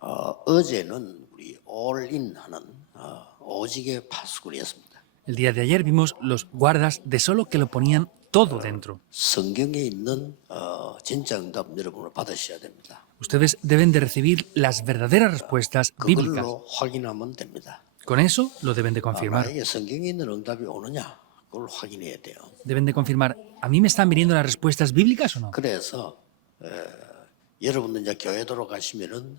어제는 우리 올인하는 오직의 파수꾼이었습니다. El día de ayer vimos los guardas de solo que lo ponían todo dentro. 성경에 있는 진짜 응답 여러분을 받으셔야 됩니다. Ustedes deben de recibir las verdaderas respuestas bíblicas. 그걸로 확인하면 됩니다. Con eso lo deben de confirmar. 나에게 성경에 있는 응답이 오느냐 그걸 확인해야 돼요. Deben de confirmar, ¿a mí me están viniendo las respuestas bíblicas o no? 그래서 여러분들 이제 교회 돌아가시면은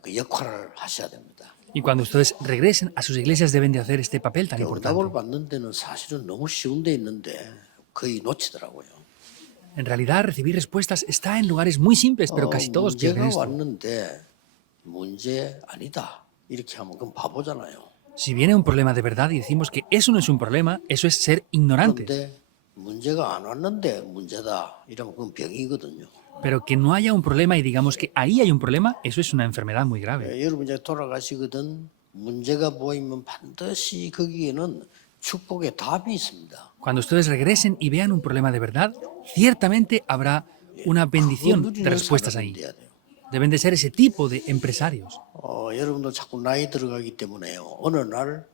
그 역할을 하셔야 됩니다. Y cuando ustedes regresen a sus iglesias deben de hacer este papel tan 응답을 importante. 받는 데는 사실은 너무 쉬운 데 있는데 거의 놓치더라고요. En realidad, recibir respuestas está en lugares muy simples, pero casi todos pierden 문제가 esto. 왔는데 문제 아니다 이렇게 하면 그건 바보잖아요. Si viene un problema de verdad y decimos que eso no es un problema, eso es ser ignorantes. 그런데 문제가 안 왔는데 문제다 이러면 그건 병이거든요. Pero que no haya un problema y digamos que ahí hay un problema, eso es una enfermedad muy grave. 여러분 이제 돌아가시거든 문제가 보이면 반드시 거기에는 축복의 답이 있습니다. Cuando ustedes regresen y vean un problema de verdad, ciertamente habrá una bendición de respuestas ahí. 돼야 돼요. Deben de ser ese tipo de empresarios. 여러분도 자꾸 나이 들어가기 때문에요. 어느 날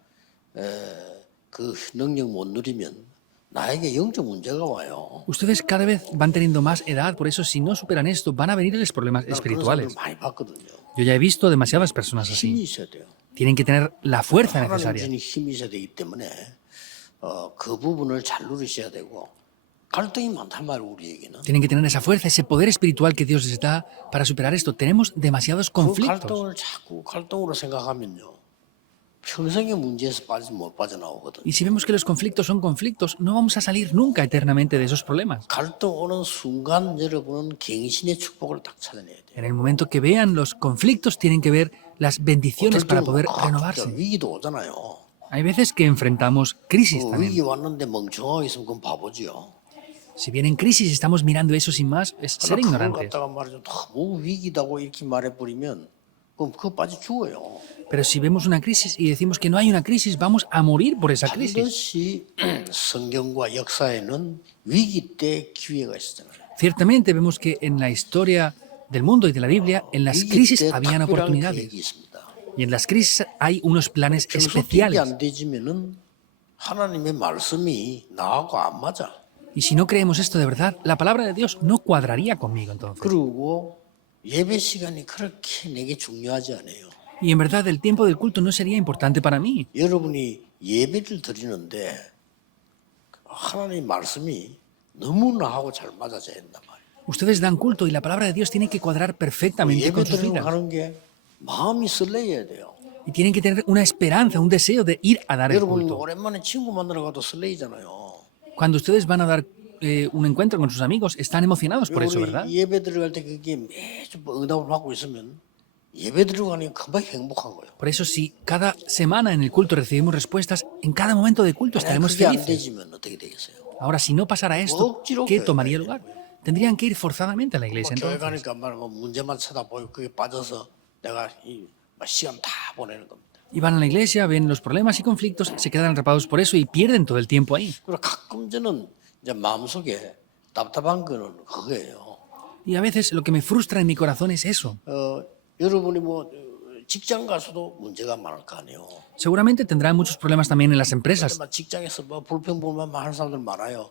그 능력 못 누리면 나에게 영적 문제가 와요. Ustedes cada vez van teniendo más edad, por eso si no superan esto, van a venirles problemas 그런 사람들 espirituales. 많이 봤거든요. Yo ya he visto demasiadas personas 힘이 así. 있어야 돼요. Tienen que tener la fuerza 하나님 necesaria. 주신 힘이 있어야 되기 때문에 그 부분을 잘 누리셔야 되고 갈등이 많단 말이에요 우리에게는. Tienen que tener esa fuerza, ese poder espiritual que Dios les da para superar esto. Tenemos demasiados 그 conflictos. 갈등을 자꾸 갈등으로 생각하면요. 평생의 문제에서 못 빠져나오거든요. Y si vemos que los conflictos son conflictos, no vamos a salir nunca eternamente de esos problemas. 갈등 오는 순간 여러분은 갱신의 축복을 딱 찾아내야 돼요. En el momento que vean los conflictos, tienen que ver las bendiciones para poder renovarse. 위기도 오잖아요. Hay veces que enfrentamos crisis 위기 también. 왔는데 멍청하게 있으면 그건 바보지요. Si vienen crisis y estamos mirando eso sin más, es ser 그걸 ignorantes. 갖다가 말이죠. 너무 위기다고 이렇게 말해버리면 그럼 그거 빠져 죽어요. Pero si vemos una crisis y decimos que no hay una crisis, vamos a morir por esa crisis. 반드시 성경과 역사에는 위기 때 기회가 있었잖아요. Ciertamente vemos que en la historia del mundo y de la Biblia, en las 위기 crisis 때 habían 특별한 oportunidades. 계획이 있습니다. Y en las crisis hay unos planes 평소 계획이 especiales. 안 되지면은 하나님의 말씀이 나하고 안 맞아. Y si no creemos esto de verdad, la palabra de Dios no cuadraría conmigo entonces. 그리고 예배 시간이 그렇게 내게 중요하지 않아요. Y en verdad el tiempo del culto no sería importante para mí. 여러분이 예배를 드리는데 하나님 말씀이 너무 나하고 잘 맞아져야 된단 말이에요. Ustedes dan culto y la palabra de Dios tiene que cuadrar perfectamente 예배 con sus 드리고 vidas. 가는 게 마음이 설레야 돼요. Y tienen que tener una esperanza, un deseo de ir a dar el 여러분 culto. 오랜만에 친구 만나러 가도 설레이잖아요. Cuando ustedes van a dar un encuentro con sus amigos, están emocionados por eso, ¿verdad? 우리 예배 들어갈 때 그게 매주 응답을 받고 있으면 예배 들어가니 금방 행복한 거예요. Por eso, si cada semana en el culto recibimos respuestas, en cada momento de culto estaremos 그게 안 felices. 되지면 어떻게 되겠어요? Ahora, si no pasara esto, ¿qué tomaría lugar? Tendrían que ir forzadamente a la iglesia. 교회 Entonces. 가니까 말하면 문제만 쳐다보고 그게 빠져서 내가 시간 다 보내는 겁니다. Y van a la iglesia, ven los problemas y conflictos, se quedan atrapados por eso y pierden todo el tiempo ahí. 그리고 가끔 저는 이제 마음속에 답답한 거는 그거예요. Y a veces lo que me frustra en mi corazón es eso. 여러분이 뭐 직장 가서도 문제가 많을 거 아니에요. Seguramente tendrán muchos problemas también en las empresas. 직장에서 뭐 불평불만 많은 사람들 많아요.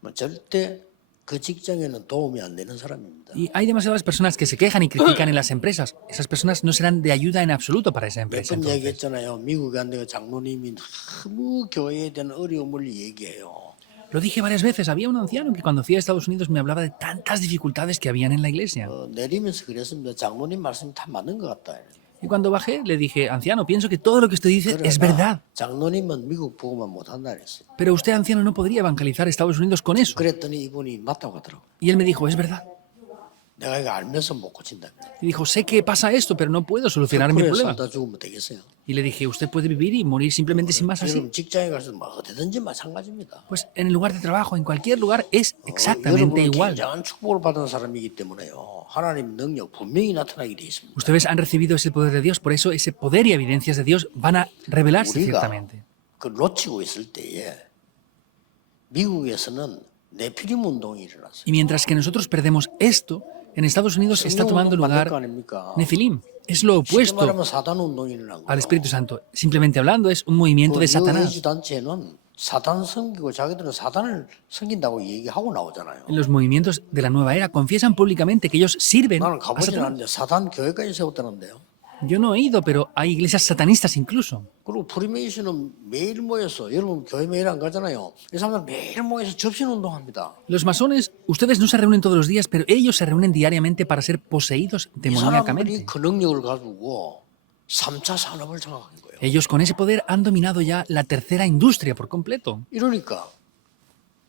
뭐 절대 그 직장에는 도움이 안 되는 사람입니다. Y hay demasiadas personas que se quejan y critican en las empresas. Esas personas no serán de ayuda en absoluto para esa empresa. 몇 번 Entonces. 얘기했잖아요. 미국에 간 데가 장로님이 너무 교회에 대한 어려움을 얘기해요. Lo dije varias veces. Había un anciano que cuando fui a Estados Unidos me hablaba de tantas dificultades que habían en la iglesia. 내리면서 그랬습니다. 장로님 말씀이 다 맞는 것 같다. Y cuando bajé le dije, anciano, pienso que todo lo que usted dice es verdad. 장로님은 미국 보고만 못한다 그랬어요. Pero usted, anciano, no podría evangelizar Estados Unidos con eso. 그랬더니 이분이 맞다고 하더라고요. Y él me dijo, es verdad. 내가 이거 알면서 못 고친다. Y dijo, sé que pasa esto, pero no puedo solucionar mi 그래 problema. 살다 죽으면 되겠어요. Y le dije, usted puede vivir y morir simplemente sin más así. 여러분 직장에 가서 뭐 어디든지 마찬가지입니다. Pues en el lugar de trabajo, en cualquier lugar, es exactamente 여러분은 igual. 굉장한 축복을 받은 사람이기 때문에요. 하나님 능력 분명히 나타나게 돼 있습니다. Ustedes han recibido ese poder de Dios, por eso ese poder y evidencias de Dios van a revelarse 우리가 ciertamente. 그 놓치고 있을 때에 미국에서는 네피림 운동이 일어났어요. Y mientras que nosotros perdemos esto, en Estados Unidos está tomando 성령 운동 lugar 만들 거 아닙니까? Nefilim. es lo 쉽게 opuesto 말하면 사단 운동이 일어난 al 거예요. Espíritu Santo. Simplemente hablando, es un movimiento 그 de Satanás. 뉴에이지 단체는 사단 섬기고 자기들은 사단을 섬긴다고 얘기하고 나오잖아요. En los movimientos de la nueva era confiesan públicamente que ellos sirven 나는 a 가보진 Satanás. 않는데 사단 교회까지 세웠다는데요. Yo no he ido, pero hay iglesias satanistas incluso. 그리고 프리메이션은 매일 모여서 여러분 교회 매일 안 가잖아요. 이 사람들 매일 모여서 접신 운동합니다. Los masones, ustedes no se reúnen todos los días, pero ellos se reúnen diariamente para ser poseídos 이 demoníacamente. 사람들이 그 능력을 가지고 3차 산업을 장악한 거예요. Ellos con ese poder han dominado ya la tercera industria por completo. 이러니까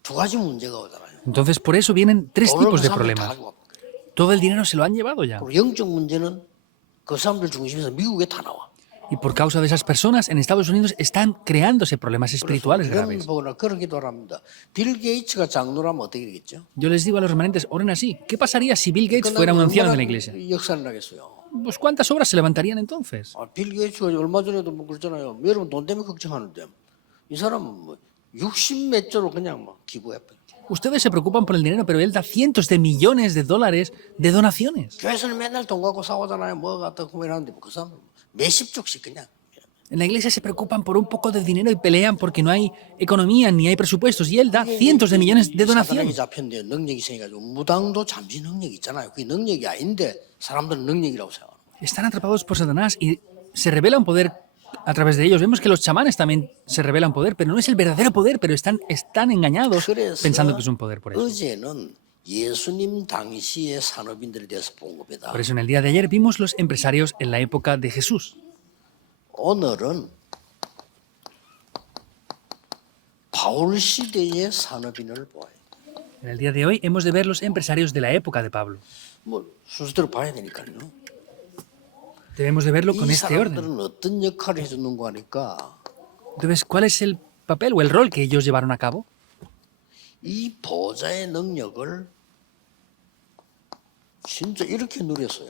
두 가지 문제가 오잖아요. Entonces, por eso vienen tres 돈을 tipos 그 de 사람들이 다 problemas. 가지고 간 거예요. Todo el dinero se lo han llevado ya. 그리고 영적 문제는 그 사람들 중심에서 미국에 다 나와. Y por causa de esas personas, en Estados Unidos están creándose problemas espirituales 이런 graves. 보거나 그런 기도를 합니다. 빌 게이츠가 장로라면 어떻게 되겠죠? Yo les digo a los remanentes, oren así. ¿Qué pasaría si Bill Gates fuera un anciano de la iglesia? 역사를 나겠어요. Pues ¿cuántas obras se levantarían entonces? 빌 게이츠가 얼마 전에도 뭐 그랬잖아요. 여러분 돈 때문에 걱정하는데 이 사람은 뭐 60몇 조로 그냥 막 기부해버려. Ustedes se preocupan por el dinero, pero él da cientos de millones de dólares de donaciones. 교회에서는 맨날 돈 갖고 싸우잖아요. 뭐 갖다 구매하는데 그 사람은 몇십 쪽씩 그냥. En la iglesia se preocupan por un poco de dinero y pelean porque no hay economía ni hay presupuestos. Y él da cientos de millones de 사단에게 donaciones. 잡혔는데 능력이 생겨가지고 무당도 잠시 능력이 있잖아요. 그게 능력이 아닌데 사람들은 능력이라고 생각하는 거예요. Están atrapados por Satanás y se revelan poder a través de ellos. Vemos que los chamanes también se revelan poder, pero no es el verdadero poder, pero están engañados pensando que es un poder por eso. 어제는 예수님 당시의 산업인들에 대해서 본 겁니다. Por eso en el día de ayer vimos los empresarios en la época de Jesús. 오늘은 바울 시대의 산업인을 보아요. En el día de hoy hemos de ver los empresarios de la época de Pablo. 뭐 순서대로 봐야 되니까요. Debemos de verlo con 이 este orden. 사람들은 어떤 역할을 해주는 거 하니까 Entonces, ¿cuál es el papel o el rol que ellos llevaron a cabo? 이 보좌의 능력을 진짜 이렇게 누렸어요.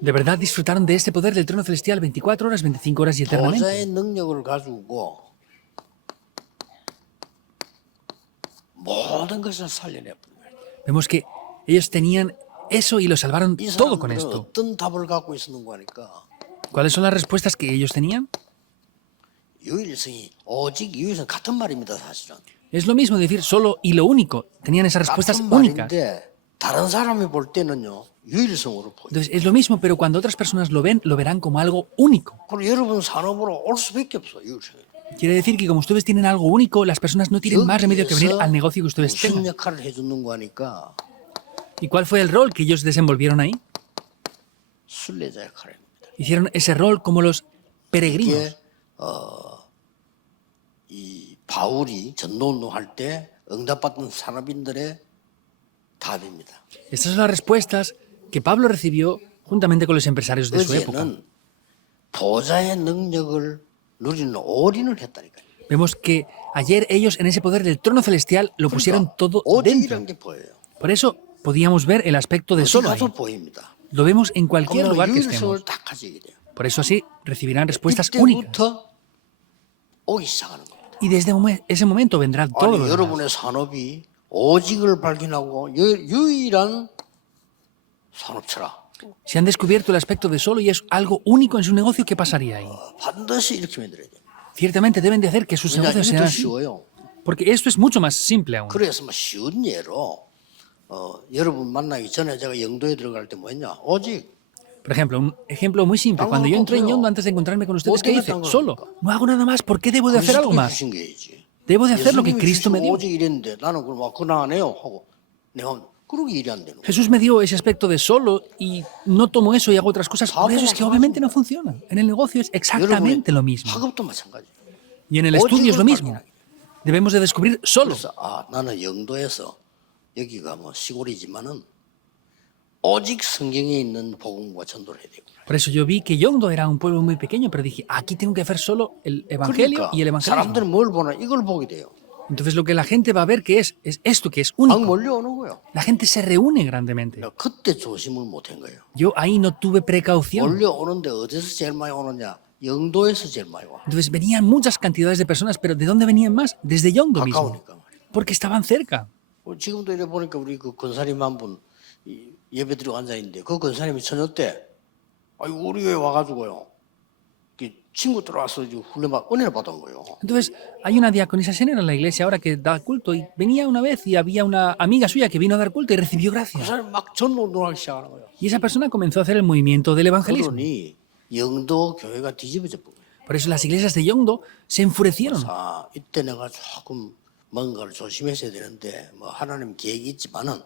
De verdad disfrutaron de este poder del trono celestial 24 horas, 25 horas y eternamente. 보좌의 능력을 가지고 모든 것을 살려내버려요. Vemos que ellos tenían eso y lo salvaron 이 todo con 사람들은 esto. 어떤 답을 갖고 있었는 거 하니까 ¿Cuáles son las respuestas que ellos tenían? 유일성이 오직 유일성 같은 말입니다 사실은. Es lo mismo decir solo y lo único. Tenían esas respuestas 같은 únicas. 말인데 다른 사람이 볼 때는요 유일성으로 보여요. Entonces es lo mismo, pero cuando otras personas lo ven, lo verán como algo único. 그리고 여러분 산업으로 올 수밖에 없어 유일성이. Quiere decir que como ustedes tienen algo único, las personas no tienen más remedio que venir al negocio que ustedes 무슨 tengan. 역할을 해주는 거 하니까 ¿Y cuál fue el rol que ellos desenvolvieron ahí? 순례자 역할입니다. Hicieron ese rol como los peregrinos. 이게 이 바울이 전도운동 할 때 응답받은 산업인들의 답입니다. Estas son las respuestas que Pablo recibió juntamente con los empresarios de su época. 어제는 보좌의 능력을 누리는 올인을 했다니까요. Vemos que ayer ellos en ese poder del trono celestial lo pusieron todo dentro. 오직이란 게 보여요. Por eso podíamos ver el aspecto de 어디 solo ahí. 가도 보입니다. Lo vemos en cualquier 그러면 lugar que 유일성을 estemos. 딱 가지게 돼요. Por eso así recibirán respuestas únicas. 이때부터 오기 시작하는 겁니다. Y desde ese momento vendrá todo 아니 lo demás. 여러분의 산업이 오직을 발견하고 유일한 산업체라. Si han descubierto el aspecto de solo y es algo único en su negocio, ¿qué pasaría ahí? 반드시 이렇게 만들어야 돼요. Ciertamente deben de hacer que sus 왜냐 negocios 이게 sean 더 así. 쉬워요. Porque esto es mucho más simple aún. 그래서 뭐 쉬운 예로 여러분 만나기 전에 제가 영도에 들어갈 때 뭐였냐 오직 Por ejemplo, un ejemplo muy simple. Cuando yo entré en Yondo antes de encontrarme con ustedes, ¿qué hice? Solo. No hago nada más. ¿Por qué debo de hacer algo 그리스도께 más? 주신 게이지. Debo de hacer lo que 예수님이 Cristo me 주시고 dio. 오직 이랬는데 나는 그럼 그나 안 해요 하고 내가 그러게 일이 안 되는 거야. Jesús me dio ese aspecto de solo y no tomo eso y hago otras cosas. Por eso es que obviamente no funciona. En el negocio es exactamente lo mismo. 학업도 마찬가지. Y en el estudio es lo mismo. Debemos de descubrir solo. 그래서 나는 영도에서 여기가 뭐 시골이지만은 오직 성경에 있는 복음과 전도를 해야 되구나. Por eso yo vi que Yondo era un pueblo muy pequeño, pero dije, aquí tengo que hacer solo el evangelio 그러니까 y el evangelismo. 사람들은 뭘 보나 이걸 보게 돼요. Entonces lo que la gente va a ver que es esto, que es 막 único. 몰려오는 거예요. La gente se reúne grandemente. 그때 조심을 못한 거예요. Yo ahí no tuve precaución. 몰려오는데 어디서 제일 많이 오느냐? 영도에서 제일 많이 와. Entonces venían muchas cantidades de personas, pero ¿de dónde venían más? Desde Yondo mismo. 가까우니까 말이에요. Porque estaban cerca. 지금도 이래 보니까 우리 그 권사님 한 분 예배 드리고 앉아 있는데 그 권사님이 저녁 때 아이고 우리 교회 와가지고요. 친구들 와서 훈련 받 은혜를 받은 거예요. Entonces, hay una diaconisa senior en la iglesia ahora que da culto y venía una vez y había una amiga suya que vino a dar culto y recibió 그 gracia. 사람이 막 전도운동하기 시작하는 거예요. Y esa persona comenzó a hacer el movimiento del evangelismo. 그러니 영도 교회가 뒤집어져 버려요. Por eso las iglesias de Yongdo se enfurecieron. 아, 이때 내가 조금 뭔가를 조심했어야 되는데 뭐 하나님 계획이 있지만은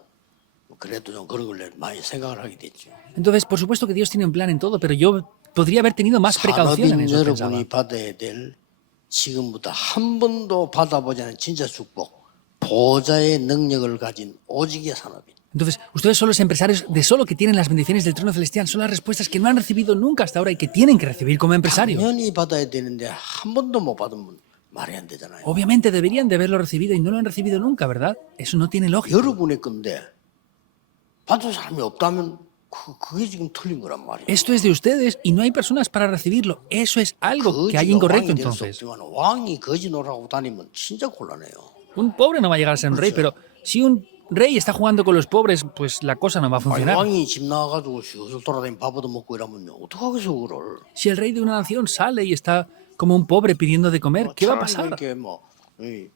그래도 좀 그런 걸 많이 생각을 하게 됐죠. Entonces, por supuesto que Dios tiene un plan en todo, pero yo podría haber tenido más precaución en 산업인 eso, pensaba. 여러분이 받아야 될 지금부터 한 번도 받아보지 않은 진짜 축복, 보좌의 능력을 가진 오직의 산업인. Entonces, ustedes son los empresarios de solo que tienen las bendiciones del trono celestial, son las respuestas que no han recibido nunca hasta ahora y que tienen que recibir como empresarios. 당연히 받아야 되는데 한 번도 못 받으면 말이 안 되잖아요. Obviamente deberían de haberlo recibido y no lo han recibido nunca, ¿verdad? Eso no tiene lógica. 여러분의 건데 받을 사람이 없다면 그게 지금 틀린 거란 말이에요. Esto es de ustedes y no hay personas para recibirlo. Eso es algo que hay 거지가 incorrecto 왕이 될 수 entonces. 없지만 왕이 거지 노라고 다니면 진짜 곤란해요. Un pobre no va a llegar a ser un rey, pero si un rey está jugando con los pobres, pues la cosa no va a 아니, funcionar. 왕이 집 나가가지고 슥슥 돌아다니면 밥 얻어 먹고 이러면요 어떡하겠어 그거를. Si el rey de una nación sale y está como un pobre pidiendo de comer, ¿qué va a 차라리 pasar? 이렇게 뭐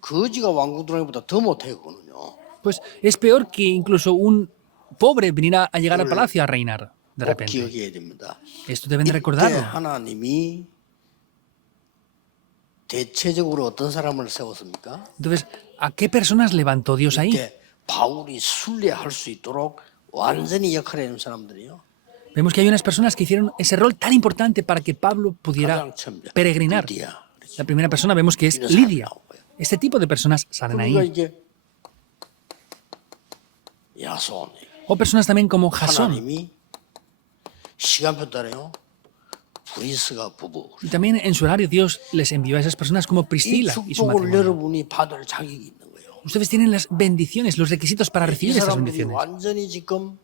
거지가 왕국 들어가기보다 더 못해 그거는요. Pues es peor que incluso un pobre viniera a llegar al palacio a reinar de 꼭 repente. 기억해야 됩니다. Esto deben de 이때 recordarlo. 하나님이 대체적으로 어떤 사람을 세웠습니까? Entonces, ¿a qué personas levantó Dios ahí? 이때 바울이 순례할 수 있도록 완전히 역할을 해준 사람들이요. Vemos que hay unas personas que hicieron ese rol tan importante para que Pablo pudiera 가장 처음 peregrinar. 리디아. La primera persona vemos que es 이런 사람이 Lidia. 나온 거예요. Este tipo de personas salen 그러니까 ahí. 이게 야손 O personas también como Jasón. 하나님이 시간표 따라요. 브리스가 부부. Y también en su horario Dios les envió a esas personas como 이 Priscila y su 축복을 matrimonio. 여러분이 받을 자격이 있는 거예요. Ustedes tienen las bendiciones, los requisitos para 이 recibir estas 사람들이 bendiciones. 완전히 지금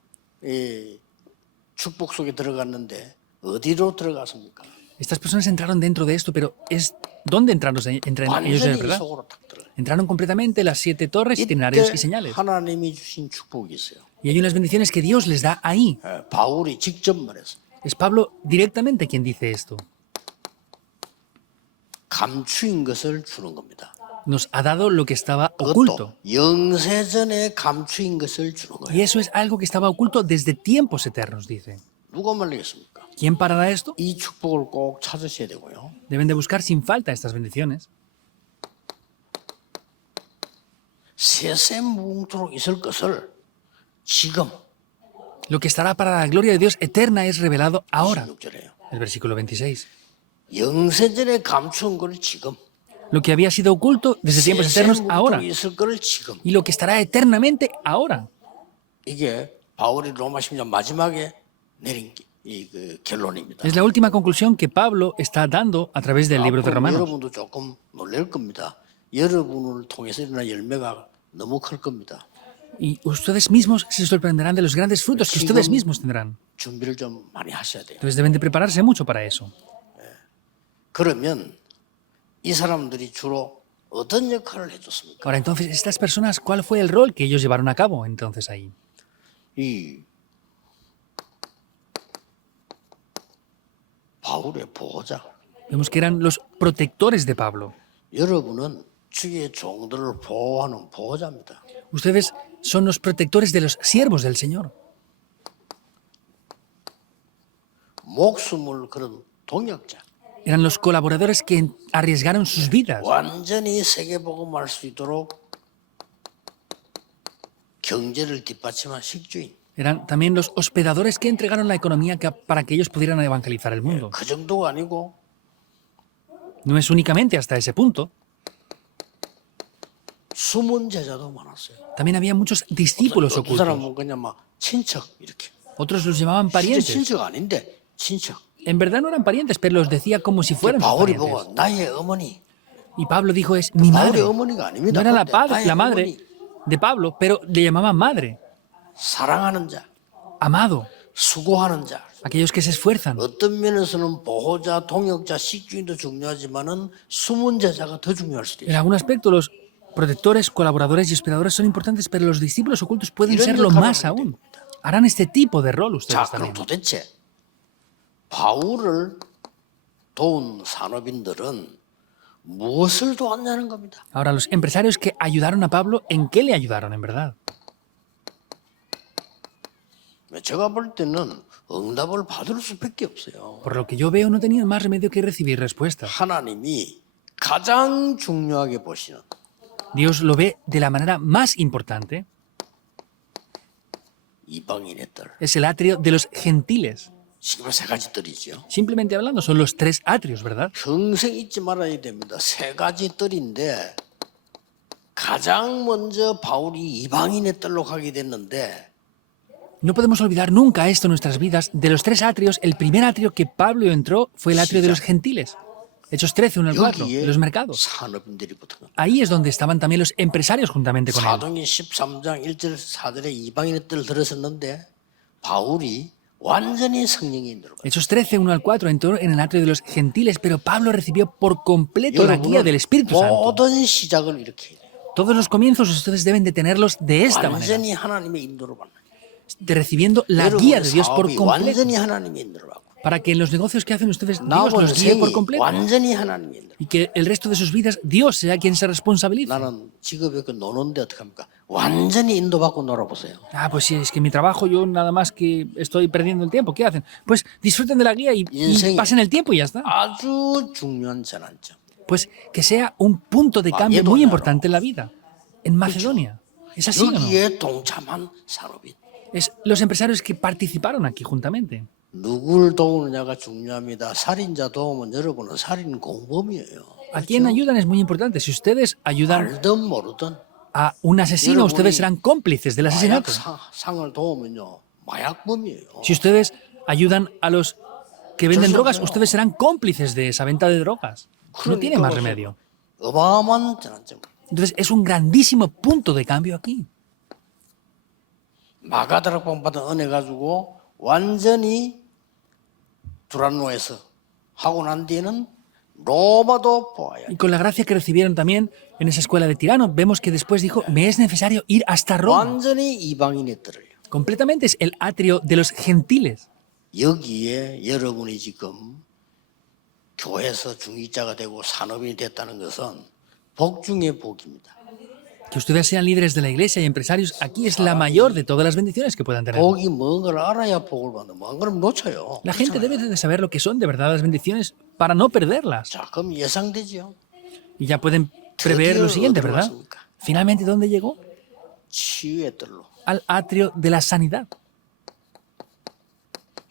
축복 속에 들어갔는데 어디로 들어갔습니까? Estas personas entraron dentro de esto, pero es ¿dónde entraron ellos de 완전히 verdad? 속으로 탁 들어가요. Entraron completamente las 7 torres, itinerarios y 이때 señales. 하나님이 주신 축복이 있어요. Y hay unas bendiciones que Dios les da ahí. 바울이 직접 말했어. Es Pablo directamente quien dice esto. 감추인 것을 주는 겁니다. Nos ha dado lo que estaba 그것도 oculto. 영세전에 감추인 것을 주는 거예요. Y eso es algo que estaba oculto desde tiempos eternos, dice. 누가 말리겠습니까? ¿Quién parará esto? 이 축복을 꼭 찾으셔야 되고요. Deben de buscar sin falta estas bendiciones. 세세무궁토록 있을 것을 지금 Lo que estará para la gloria de Dios eterna es revelado ahora. 16절에요. El versículo 26. 영세전에 감추은 걸 지금 Lo que había sido oculto desde tiempos eternos ahora. 세세무궁토록 있을 걸 지금. Y lo que estará eternamente ahora. 이게 바울이 로마 10장 마지막에 내린 그 결론입니다. Es la última conclusión que Pablo está dando a través del libro de 앞으로 Romanos. 여러분도 조금 놀랄 겁니다. 여러분을 통해서 일어난 열매가 너무 클 겁니다. Y ustedes mismos se sorprenderán de los grandes frutos que ustedes mismos tendrán. 준비를 좀 많이 하셔야 돼요. Entonces deben de prepararse mucho para eso. 그러면 이 사람들이 주로 어떤 역할을 해줬습니까? Ahora, entonces, estas personas, ¿cuál fue el rol que ellos llevaron a cabo entonces ahí? 이 바울의 보호자. Vemos que eran los protectores de Pablo. 여러분은 주의 종들을 보호하는 보호자입니다. Ustedes son los protectores de los siervos del Señor. 목숨을 걸은 동역자. Eran los colaboradores que arriesgaron sus vidas. 완전히 세계복음할 수 있도록 경제를 뒷받침한 식주인. Eran también los hospedadores que entregaron la economía para que ellos pudieran evangelizar el mundo. 그 정도가 아니고 No es únicamente hasta ese punto. 숨은 제자도 많았어요. También había muchos discípulos 이 사람은 ocultos. 그냥 막 친척 이렇게. Otros los llamaban 진짜 parientes. 친척 아닌데 친척. En verdad no eran parientes, pero los decía como si fueran sus 바울이 parientes. 보고 나의 어머니. Y Pablo dijo, es mi madre. 바울의 어머니가 아닙니다. No era la, 그런데 나의 la madre 어머니. de Pablo, pero le llamaban madre. 사랑하는 자, Amado. 수고하는 자. Aquellos que se esfuerzan. 어떤 면에서는 보호자, 동역자, 식주인도 중요하지만은 숨은 제자가 더 중요할 수도 En 있어요. algún aspecto los protectores, colaboradores y hospedadores son importantes, pero los discípulos ocultos pueden 이런 serlo 역할을 más 하게 aún. 됩니다. Harán este tipo de rol 자, ustedes 그럼 también. 도대체 바울을 도운 산업인들은 무엇을 도왔냐는 겁니다. Ahora, los empresarios que ayudaron a Pablo, ¿en qué le ayudaron en verdad? 제가 볼 때는 응답을 받을 수밖에 없어요. Por lo que yo veo, no tenían más remedio que recibir respuestas. 하나님이 가장 중요하게 보시는 Dios lo ve de la manera más importante. 이방인의 뜰. Es el atrio de los gentiles. 지금 세 가지 뜰이죠. Simplemente hablando, son los tres atrios, ¿verdad? 평생 잊지 말아야 됩니다. 세 가지 뜰인데 가장 먼저 바울이 이방인의 뜰로 가게 됐는데 No podemos olvidar nunca esto en nuestras vidas. De los tres atrios, el primer atrio que Pablo entró fue el atrio de los gentiles. Hechos 13, 1 al 4, de los mercados. 산업인들이 붙은 겁니다. Ahí es donde estaban también los empresarios juntamente con él. 사도행전 13장 1절 4절에 이방인의 뜰을 들었었는데 바울이 완전히 성령의 인도를 받았어요. Hechos 13, 1 al 4 entró en el atrio de los gentiles, pero Pablo recibió por completo la guía del Espíritu Santo. 모든 시작을 이렇게 해야 돼요. Todos los comienzos ustedes deben de tenerlos de esta manera, 완전히 하나님의 인도를 받는 거예요. recibiendo la guía de Dios por 사업이 completo, 완전히 하나님의 인도를 받고 para que en los negocios que hacen ustedes Dios 나머지 los guíe por 생이 completo 완전히 하나님의 인도를 y que el resto de sus vidas Dios sea quien se responsabilice. 나는 직업에 그 노는데 어떻게 합니까? 완전히 인도받고 놀아보세요. Ah, pues sí, es que mi trabajo yo nada más que estoy perdiendo el tiempo. ¿Qué hacen? Pues disfruten de la guía y 인생이 pasen el tiempo y ya está. 아주 중요한 전환점. Pues que sea un punto de cambio muy importante en la vida. En Macedonia. ¿Es así o no? 여기에 동참한 산업인. Es los empresarios que participaron aquí juntamente. 누굴 도우느냐가 중요합니다. 살인자 도우면 여러분은 살인 공범이에요. A quién ayudan es muy importante. Si ustedes ayudan 알든 모르든 a un asesino, ustedes serán cómplices del 마약 asesinato. 상을 도우면요 마약범이에요. Si ustedes ayudan a los que venden drogas, ustedes serán cómplices de esa venta de drogas. No tiene más remedio. 어마어마한 전환점. Entonces es un grandísimo punto de cambio aquí. 마가다락방 받은 은혜 가지고 완전히 두란노에서 하고 난 뒤에는 로마도 보아야 Y con la gracia que recibieron también en esa escuela de Tirano, vemos que después dijo, me es necesario ir hasta Roma. 완전히 이방인의 뜰을요. Completamente es el atrio de los gentiles. 여기에 여러분이 지금 교회에서 중직자가 되고 산업인이 됐다는 것은 복 중의 복입니다. Que ustedes sean líderes de la iglesia y empresarios, aquí es la mayor de todas las bendiciones que puedan tener. 복이 뭔 걸 알아야 복을 받는 거. 안 그러면 놓쳐요. La gente debe de saber lo que son de verdad las bendiciones para no perderlas. 자, 그럼 예상되죠. Y ya pueden prever lo siguiente, ¿verdad? Finalmente, ¿dónde llegó? 치유의 뜰로. Al atrio de la sanidad.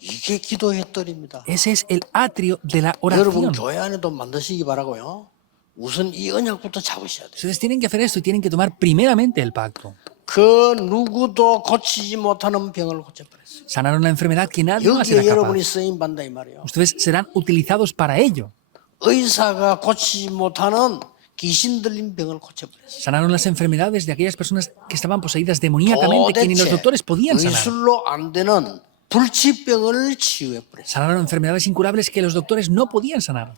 이게 기도의 뜰입니다. Ese es el atrio de la 여러분 oración. 교회 안에도 만드시기 바라고요. 우선 이 언약부터 잡으셔야 돼요. Ustedes tienen que hacer esto y tienen que tomar primeramente el pacto. 그 누구도 고치지 못하는 병을 고쳐버렸어요. Sanaron la enfermedad que nadie más era 여기에 여러분이 capaz. 쓰임 받는다 이 말이에요. Ustedes serán utilizados para ello. 의사가 고치지 못하는 귀신 들린 병을 고쳐버렸어요. Sanaron las enfermedades de aquellas personas que estaban poseídas demoníacamente, que ni los 도대체 doctores podían sanar. 의술로 안 되는 불치병을 치유해버렸어요. Sanaron enfermedades incurables que los doctores no podían sanar.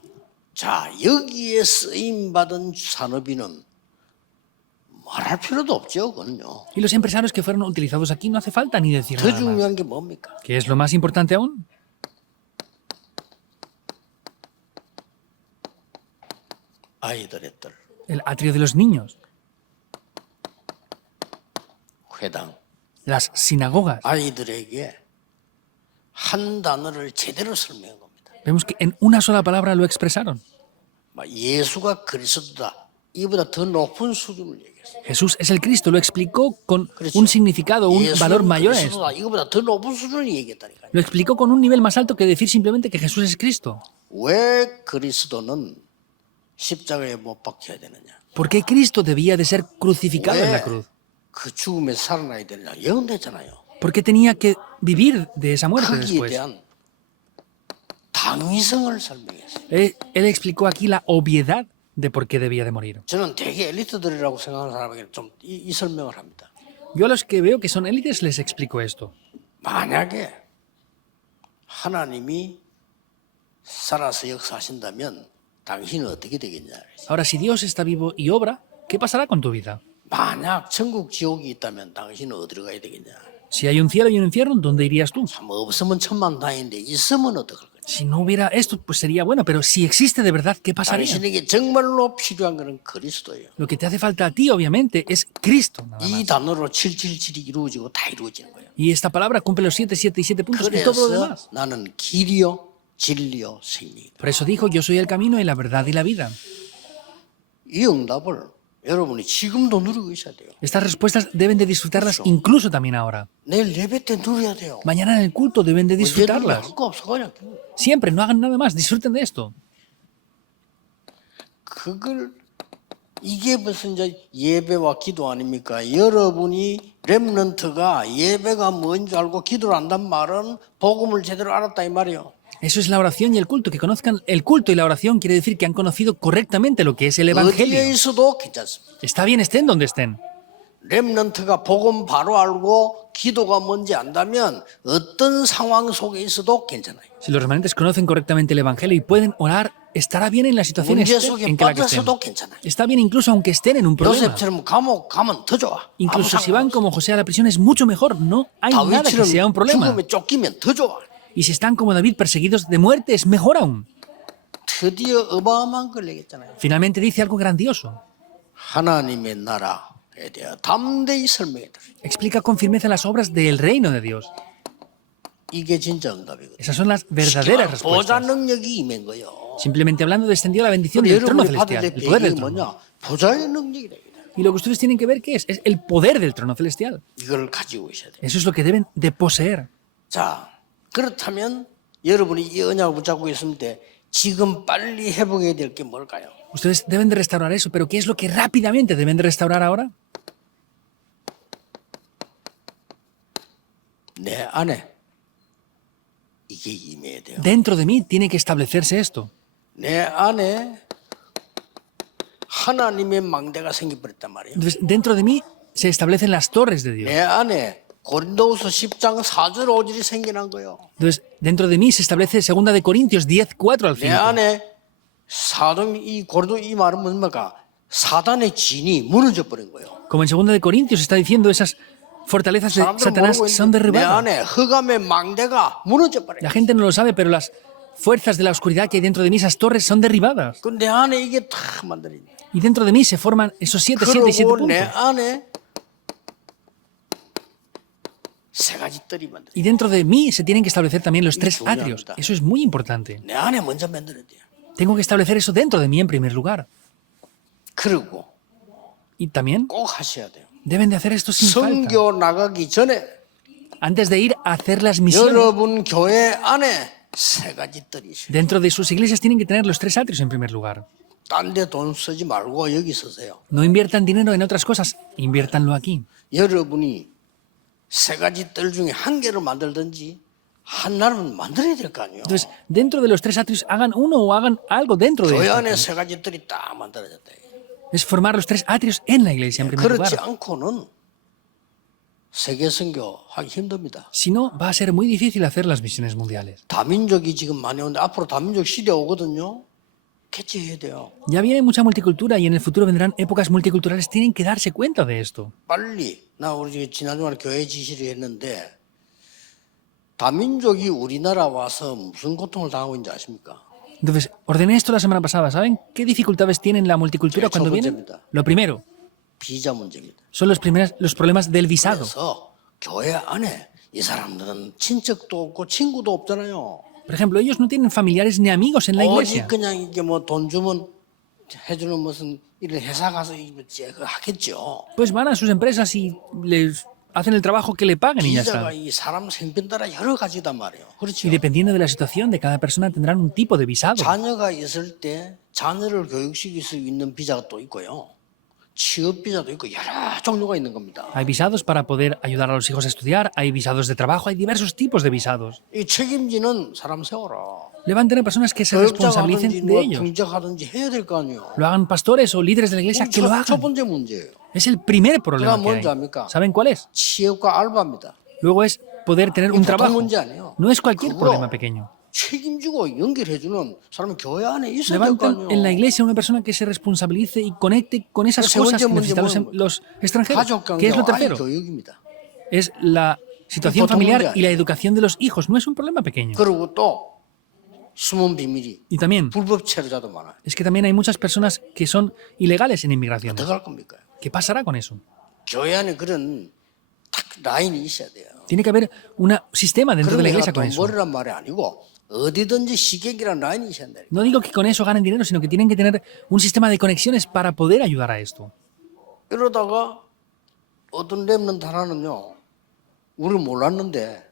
자, 여기에 쓰임 받은 산업인은 말할 필요도 없죠, 그건요. Y los empresarios que fueron utilizados aquí no hace falta ni decir 더 nada más. 중요한 게 뭡니까? ¿Qué es lo más importante aún? 아이들의 뜰, El atrio de los niños, 회당. las sinagogas. 아이들에게 한 단어를 제대로 설명한 겁니다. Vemos que en una sola palabra lo expresaron. 막 예수가 그리스도다. 이보다 더 높은 수준을 얘기했어요. Jesús es el Cristo, lo explicó con un significado, un valor 예수는 mayor a esto. 그리스도다. 이거보다 더 높은 수준을 얘기했다니까요. Lo explicó con un nivel más alto que decir simplemente que Jesús es Cristo. 왜 그리스도는 십자가에 못 박혀야 되느냐? ¿Por qué Cristo debía de ser crucificado en la 왜 cruz? 그 죽음에 살아나야 되느냐? 영되잖아요. ¿Por qué tenía que vivir de esa muerte 거기에 después? 대한 당위성을 설명했어요. Él explicó aquí la obviedad de por qué debía de morir. 저는 되게 엘리트들이라고 생각하는 사람에게 좀 이 설명을 합니다. Yo a los que veo que son élites les explico esto. 만약에 하나님이 살아서 역사하신다면 당신은 어떻게 되겠냐? Ahora, si Dios está vivo y obra, ¿qué pasará con tu vida? 만약 천국 지옥이 있다면 당신은 어디로 가야 되겠냐? Si hay un cielo y un infierno, ¿dónde irías tú? 참 없으면 천만 다행인데 있으면 어떡할 거냐? Si no hubiera esto, pues sería bueno, pero si existe de verdad, ¿qué pasaría? 당신에게 정말로 필요한 것은 그리스도예요. Lo que te hace falta a ti, obviamente, es Cristo. Nada 이 más. 단어로 777이 이루어지고 다 이루어지는 거예요. Y esta palabra cumple los 7, 7 y 7 puntos y todo lo 그래서 demás. 나는 길이요 진리요 생명이다. Por eso dijo, yo soy el camino y la verdad y la vida. 이 응답을 여러분이 지금도 누리고 있어야 돼요. Estas respuestas deben de disfrutarlas incluso también ahora. 내일 예배 때 누려야 돼요. Mañana en el culto deben de disfrutarlas. 할거 없어 그냥. Siempre, no hagan nada más, disfruten de esto. 그걸 이게 무슨 이제 예배와 기도 아닙니까? 여러분이 렘넌트가 예배가 뭔지 알고 기도를 한단 말은 복음을 제대로 알았다 이 말이에요. Eso es la oración y el culto. Que conozcan el culto y la oración quiere decir que han conocido correctamente lo que es el Evangelio. 어디에 있어도 괜찮습니다. Está bien, estén donde estén. 렘넌트가 복음 바로 알고 기도가 뭔지 안다면 어떤 상황 속에 있어도 괜찮아요. Si los remanentes conocen correctamente el Evangelio y pueden orar, estará bien en la situación 문제 estén- 속에 en que la que estén. 빠져서도 괜찮아요. Está bien incluso aunque estén en un problema. 요셉처럼 감옥 가면 더 좋아. 아무 Incluso si van 상관없어. como José a la prisión es mucho mejor. No hay nada que sea un 다윗처럼 problema. 죽음에 쫓기면 더 좋아. Y si están como David perseguidos de muerte es mejor aún. 드디어 어마어마한 걸 얘기했잖아요. Finalmente dice algo grandioso. 하나님의 나라에 대해 담대히 설명해 드려요. Explica con firmeza las obras del reino de Dios. 이게 진짜 응답이거든요. Esas son las verdaderas 보좌 respuestas. 능력이 임한 거예요. Simplemente hablando descendió la bendición del trono 여러분이 받을 celestial, 때 el poder del 배경이 trono. 뭐냐? 보좌의 능력이다. Y lo que ustedes tienen que ver ¿qué es? Es el poder del trono celestial. 이걸 가지고 있어야 돼요. Eso es lo que deben de poseer. 자, 그렇다면 여러분이 이 언약을 붙잡고 있을 때 지금 빨리 회복해야 될 게 뭘까요? Ustedes deben de restaurar eso, pero ¿qué es lo que rápidamente deben de restaurar ahora? 내 안에 이게 임해야 돼요. Dentro de mí tiene que establecerse esto. 내 안에 하나님의 망대가 생겨버렸단 말이에요. Entonces, dentro de mí se establecen las torres de Dios. 내 안에 고린도후서 10장 4절 5절이 생겨난 거예요. Entonces, dentro de mí se establece 2 de Corintios 10, 4 al 내 5. 안에 사동 이 고린도 이 말은 뭡니까? 사단의 진이 무너져 버린 거예요. Como en 2 de Corintios está diciendo, esas fortalezas de 사람들은 Satanás 모르고 son 있는데 내 derribadas. 안에 흑암의 망대가 무너져 버려요. La gente no lo sabe, pero las fuerzas de la oscuridad que hay dentro de mí, esas torres, son derribadas. 그 내 안에 이게 다 만들어진 거예요. Y dentro de mí se forman esos 7, 7 y 7 그리고 내 puntos. 안에 세 가지 뜰이 만들어요. Y dentro de mí se tienen que establecer también los 3 중요합니다. atrios. Eso es muy importante. 내 안에 먼저 만들어야 돼요. Tengo que establecer eso dentro de mí en primer lugar. 그리고 Y también 꼭 하셔야 돼요. deben de hacer esto sin falta. 선교 나가기 전에 Antes de ir a hacer las misiones, 여러분 교회 안에 세 가지 뜰이 있어요. dentro de sus iglesias tienen que tener los 3 atrios en primer lugar. 딴 데 돈 쓰지 말고 여기 쓰세요. No inviertan dinero en otras cosas, inviértanlo aquí. 여러분이 세 가지 뜰 중에 한 개를 만들든지 하나는 만들어야 될 거 아니에요. Entonces, dentro de los 3 atrios, hagan uno o hagan algo dentro de 교회 esto. 안에 세 가지 뜰이 딱 만들어졌다. Es formar los 3 atrios en la iglesia en primer 그렇지 lugar. 않고는 세계 선교 하기 힘듭니다. Si no, va a ser muy difícil hacer las misiones mundiales. 다민족이 지금 많이 오는데 앞으로 다민족 시대 오거든요. 캐치해야 돼요. Ya viene mucha multicultura y en el futuro vendrán épocas multiculturales. Tienen que darse cuenta de esto. 빨리 나 우리 지난 주말에 교회 지시를 했는데 다민족이 우리나라 와서 무슨 고통을 당하고 있는지 아십니까? Entonces, ordené esto la semana pasada. ¿Saben qué dificultades tienen la multicultura Sí, cuando 첫 vienen? 번째입니다. Lo primero, 비자 문제입니다. son los problemas del visado. 그래서 교회 안에 이 사람들은 친척도 없고 친구도 없잖아요. Por ejemplo, ellos no tienen familiares ni amigos en la iglesia. 오직 그냥 이게 뭐 돈 주면 해주는 무슨 이런 회사 가서 하겠죠. Pues van a sus empresas y les hacen el trabajo que le paguen y ya 비자가 está. 이 사람 생편 따라 여러 가지단 말이에요. 그렇죠. Y dependiendo de la situación de cada persona tendrán un tipo de visado. 자녀가 있을 때 자녀를 교육시킬 수 있는 비자가 또 있고요. 취업 비자도 있고 여러 종류가 있는 겁니다. Hay visados para poder ayudar a los hijos a estudiar, hay visados de trabajo, hay diversos tipos de visados. 이 책임지는 사람 세워라. Levanten a personas que se 교육자가 하든지 responsabilicen de 뭐 ellos. 중직하든지 해야 될 거 아니에요. Lo hagan pastores o líderes de la iglesia, que lo 첫 hagan. 번째 문제예요. Es el primer problema 그다음 que hay. 뭔지 압니까? ¿Saben cuál es? 취업과 알바입니다. Luego es poder tener un 보통 trabajo. 문제 아니에요. No es cualquier 그거 problema pequeño. 책임지고 연결해주는 사람은 교회 안에 있어야 될 거 Levanten en la 아니에요. iglesia una persona que se responsabilice y conecte con esas 세 cosas 번째 que necesitan 문제는 los extranjeros. 가족 ¿Qué es lo 관계와 아이 tercero? 교육입니다. Es la situación 보통 familiar 문제 y la educación de los hijos. No es un problema pequeño. 그리고 또 숨은 비밀이 Y también, 불법 체류자도 많아요. es que también hay muchas personas que son ilegales en inmigración. 어떡할 겁니까? ¿Qué pasará con eso? 교회 안에 그런 딱 라인이 있어야 돼요. Tiene que haber un sistema dentro de 그런 la 게 iglesia con 돈 eso. 벌이란 말이 아니고 어디든지 시객이라는 라인이 있어야 돼요. No digo que con eso ganen dinero, sino que tienen que tener un sistema de conexiones para poder ayudar a esto. 이러다가 어떤 렘넌트 하나는요, 우리를 몰랐는데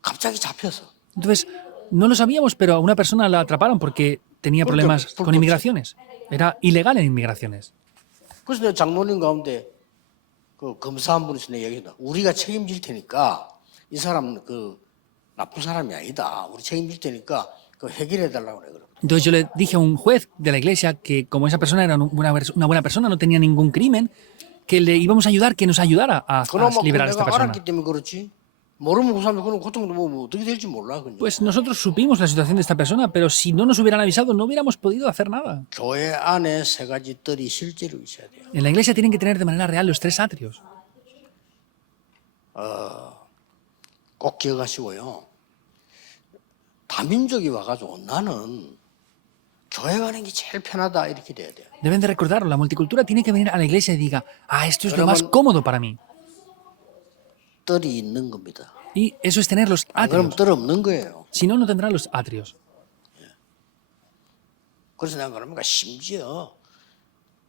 갑자기 잡혀서 Entonces, no lo sabíamos, pero a una persona la atraparon porque tenía problemas con inmigraciones. Era ilegal en inmigraciones. 그래서 내가 장로님 가운데 그 검사 한 분이서 내 얘기했다. 우리가 책임질 테니까 이 사람은 그 나쁜 사람이 아니다. 우리 책임질 테니까 그 해결해 달라고 그래. Entonces yo le dije a un juez de la iglesia que como esa persona era una buena persona, no tenía ningún crimen, que le íbamos a ayudar, que nos ayudara a 그나마 liberar a esta 내가 persona. 알았기 때문에 그렇지. 모르면 그 사람이 그런 고통도 뭐 어떻게 될지 몰라. 그냥. Pues nosotros supimos la situación de esta persona, pero si no nos hubieran avisado no hubiéramos podido hacer nada. 교회 안에 세 가지 뜰이 실제로 있어야 돼요. En la iglesia tienen que tener de manera real los 3 atrios. 꼭 기억하시고요. 다민족이 와가지고 나는 교회 가는 게 제일 편하다 이렇게 돼야 돼요. Deben de recordarlo, la multicultura tiene que venir a la iglesia y diga, esto es lo más cómodo para mí. 뜰이 있는 겁니다. Y eso es tener los 그럼 atrios. 뜰 없는 거예요. Si no, no tendrá los atrios. 그래서 내가 그러니까 심지어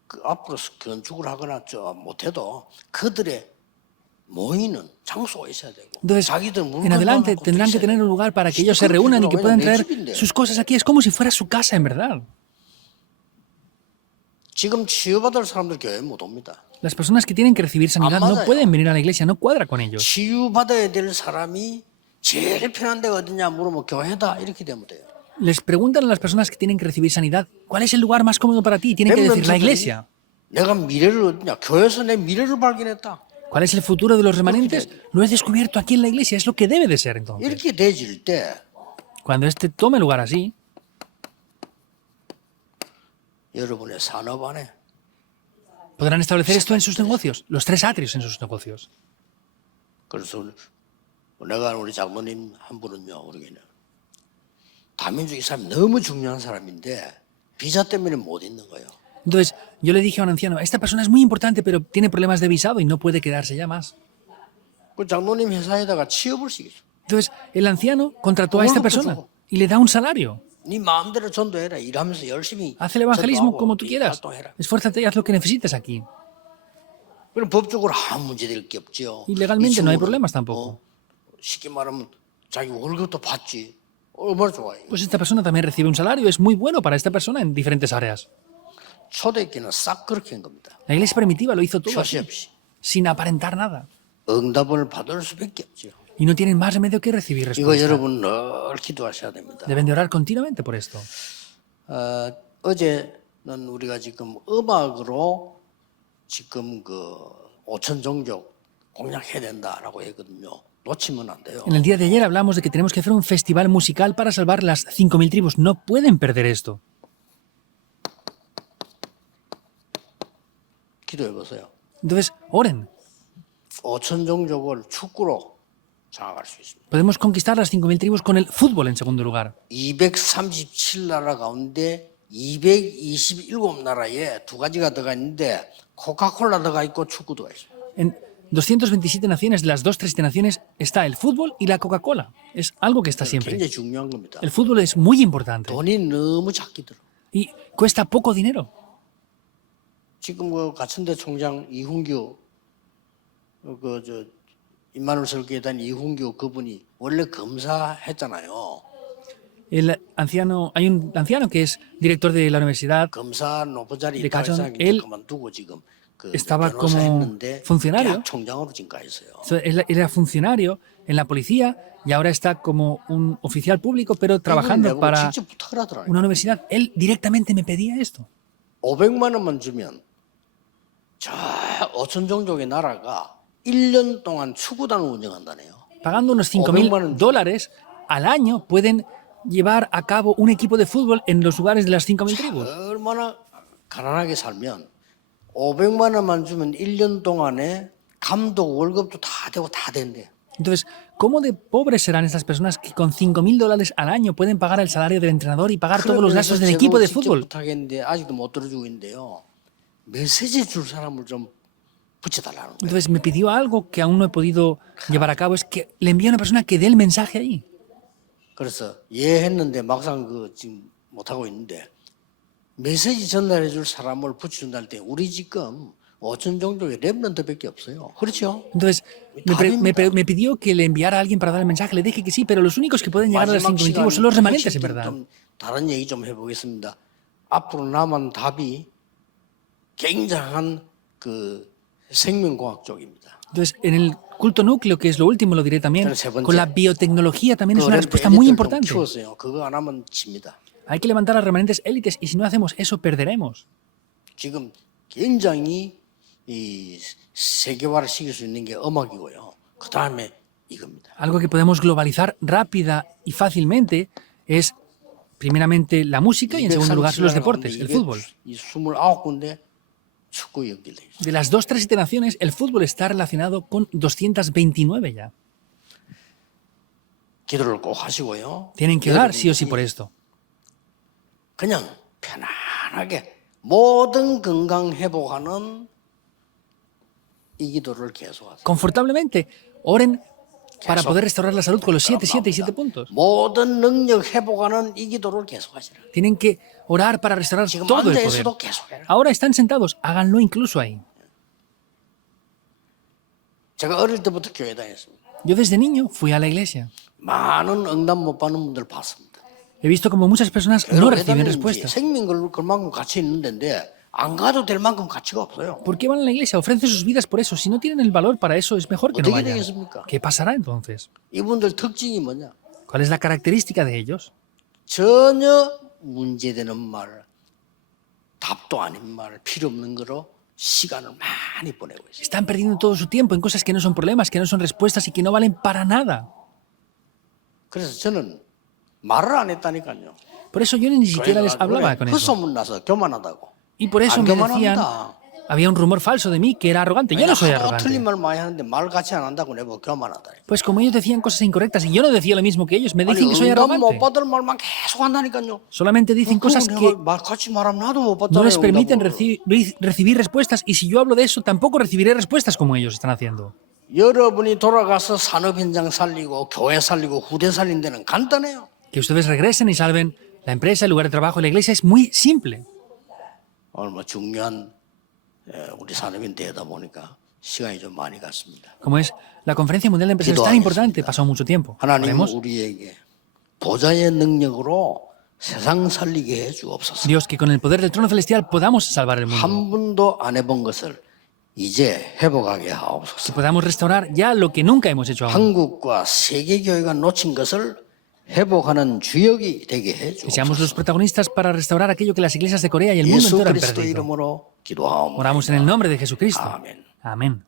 그 앞으로 건축을 하거나 못해도 그들의 모이는 장소가 있어야 되고 Entonces, 자기들 en 물건 adelante 넣어놓고 tendrán que 있어야 tener 돼요. un lugar para que ellos se 그렇게 reúnan y que 들어가면 puedan 내 traer 집인데. sus cosas aquí. Es como si fuera su casa, en verdad. 지금 치유받을 사람들 교회 못 옵니다. Las personas que tienen que recibir sanidad no pueden venir a la iglesia, no cuadra con ellos. 치유받아야 될 사람이 제일 편한 데가 어디냐 물으면 교회다 이렇게 되면 돼요. Les preguntan a las personas que tienen que recibir sanidad, ¿cuál es el lugar más cómodo para ti? Y tienen que decir la iglesia. 내가 미래를 어디냐 교회에서 내 미래를 발견했다. ¿Cuál es el futuro de los remanentes? Lo he descubierto aquí en la iglesia, es lo que debe de ser entonces. 이렇게 되질 때 Cuando este tome lugar así, 여러분의 산업 안에 podrán establecer esto en sus negocios, los 3 atrios en sus negocios. 그래서 내가 우리 장모님 한 분은요, 우리는 다민족 이 사람이 너무 중요한 사람인데 비자 때문에 못 있는 거예요. Entonces, yo le dije a un anciano, esta persona es muy importante, pero tiene problemas de visado y no puede quedarse ya más. 그 장모님 회사에다가 취업을 시켰어. Entonces, el anciano contrató a esta persona y le da un salario. 네 마음대로 전도해라. 일하면서 열심히 Haz el evangelismo 전도하고 como tú 네 quieras. 활동해라. Esfuérzate y haz lo que necesites aquí. 그럼 법적으로 아무 문제될 게 없죠. Y legalmente 이 no hay 친구는, problemas tampoco. 쉽게 말하면 자기 월급도 받지. 얼마나 좋아요. Pues esta persona también recibe un salario, es muy bueno para esta persona en diferentes áreas. 초대교회는 싹 그렇게 한 겁니다. La iglesia primitiva lo hizo todo 표시 así, 없이. sin aparentar nada. 응답을 받을 수밖에 없죠. Y no tienen más remedio que recibir 이거 respuesta. 여러분 늘 기도하셔야 됩니다. Deben de orar continuamente por esto. 어제는 우리가 지금 음악으로 지금 그 5천 종족 공략해야 된다라고 했거든요. 놓치면 안 돼요. En el día de ayer hablamos de que tenemos que hacer un festival musical para salvar las 5.000 tribus. No pueden perder esto. 기도해 보세요. Entonces, oren. 5천 종족을 축구로 장악할 수 있습니다. Podemos conquistar las 5.000 tribus con el fútbol en segundo lugar. 237나라 가운데 227나라에 두 가지가 들어가 있는데 코카콜라 들어가 있고 축구도 있어요. En 227 naciones de las 2-3 naciones está el fútbol y la Coca-Cola. Es algo que está siempre. 굉장히 중요한 겁니다. El fútbol es muy importante 돈이 너무 작게 들어. y cuesta poco dinero. 지금 그 가천대 총장 이훈규 임마누엘 설교회단 이훈규 그분이 원래 검사했잖아요. El anciano, hay un anciano que es director de la universidad, 검사 높은 자리 de 있다고 Cachón, 해서 él 그만두고 지금 그 estaba 변호사 como 했는데 funcionario. 대학 총장으로 지금 가 있어요. él era funcionario en la policía y ahora está como un oficial público, pero trabajando 이분이 para 직접 부탁을 하더라고요. una universidad. Él directamente me pedía esto. 500만 원만 주면 저 5천 종족의 나라가 1년 동안 축구단을 운영한다네요. Pagando unos 5.000 dólares al año pueden llevar a cabo un equipo de fútbol en los lugares de las 5.000 tribus. 얼마나 가난하게 살면 500만 원만 주면 1년 동안에 감독 월급도 다 되고 다 된대. Entonces, ¿cómo de pobres serán estas personas que con $5.000 al año pueden pagar el salario del entrenador y pagar todos los gastos del equipo de fútbol? 부탁했는데 아직도 못 들어주고 있는데요. 메시지 줄 사람을 좀 붙여달라는 거예요. Entonces me pidió algo que aún no he podido llevar a cabo, es que le envíe a una persona que dé el mensaje ahí. 그래서 예했는데 막상 지금 못 하고 있는데 메시지 전달해 줄 사람을 붙여준다 할 때 우리 지금 5천 정도의 랩런트밖에 없어요. 그렇죠? Entonces me pidió que le enviara a alguien para dar el mensaje. Le dije que sí, pero los únicos que pueden llegar a los 마지막 5.25 son los remanentes, en 시간 verdad. 좀 다른 얘기 좀 해보겠습니다. 앞으로 남은 답이 굉장한 생명공학 쪽입니다. Entonces, en el culto núcleo, que es lo último, lo diré también, Entonces, con la biotecnología también es una respuesta muy importante. 키웠어요. 그거 안 하면 집니다. Hay que levantar a las remanentes élites y si no hacemos eso, perderemos. 지금 굉장히 이 세계화를 시킬 수 있는 게 음악이고요. 그 다음에 이겁니다. Algo que podemos globalizar rápida y fácilmente es, primeramente, la música y, en segundo lugar, los deportes, el fútbol. 이 29군데 축구 연결돼 있어요. De las 2-3 naciones, el fútbol está relacionado con 229 ya. 기도를 꼭 하시고요. Tienen que orar sí o sí por esto. 그냥 편안하게 모든 건강 회복하는 이 기도를 계속하세요. Confortablemente, oren para poder restaurar la salud con los 7, 7 y 7 puntos. 모든 능력 회복하는 이 기도를 계속하시라. Tienen que orar para restaurar 지금 todo el 앉아 poder. 있어도 계속해라. Ahora están sentados, háganlo incluso ahí. 제가 어릴 때부터 교회 다녔습니다. Yo desde niño fui a la iglesia. 많은 응답 못 받는 분들 봤습니다. He visto como muchas personas no 왜 reciben 다니는지 respuestas. 생명 걸 만큼 가치 있는 데인데 안 가도 될 만큼 가치가 없어요. ¿Por qué van a la iglesia? Ofrecen sus vidas por eso. Si no tienen el valor para eso, es mejor que no 어떻게 vayan. 되겠습니까? ¿Qué pasará entonces? 이분들 특징이 뭐냐? ¿Cuál es la característica de ellos? 전혀 문제되는 말, 답도 아닌 말, 필요 없는 거로 시간을 많이 보내고 있어요. Están perdiendo todo su tiempo en cosas que no son problemas, que no son respuestas y que no valen para nada. 그래서 저는 말을 안 했다니까요. Por eso yo ni siquiera les hablaba con eso. 헛소문 나서 교만하다고. Y por eso 안 me decían, 교만합니다. había un rumor falso de mí que era arrogante. Yo no soy 하도 틀린 arrogante. 말 많이 하는데 말 같이 안 한다고 내가 교만하다. Pues como ellos decían cosas incorrectas y yo no decía lo mismo que ellos, me 아니 dicen que soy 응답 못 arrogante. 받을 말만 계속 한다니까요. Solamente dicen cosas que 말 같이 말하면 나도 못 no les 받잖아요. permiten 응답을. recibir respuestas y si yo hablo de eso, tampoco recibiré respuestas como ellos están haciendo. 여러분이 돌아가서 산업 현장 살리고 교회 살리고 후대 살린 데는 간단해요. Que ustedes regresen y salven la empresa, el lugar de trabajo, la iglesia es muy simple. 오늘 뭐 중요한 우리 산업인대다 보니까 시간이 좀 많이 갔습니다. Como es, la Conferencia Mundial de Empresarios es tan importante, pasó mucho tiempo. 하나님 Oremos. 우리에게 보좌의 능력으로 세상 살리게 해 주옵소서. Dios, que con el poder del trono celestial podamos salvar el mundo. 한 번도 안 해본 것을 이제 회복하게 하옵소서. Que podamos restaurar ya lo que nunca hemos hecho aún. 한국과 세계 교회가 놓친 것을 회복하는 주역이 되게 해 Que seamos 주옵소서. los protagonistas para restaurar aquello que las iglesias de Corea y el mundo 예수 entero han 그리스도 perdido. 이름으로 기도하옵나이다. Oramos en el nombre de Jesucristo. 아멘. Amén.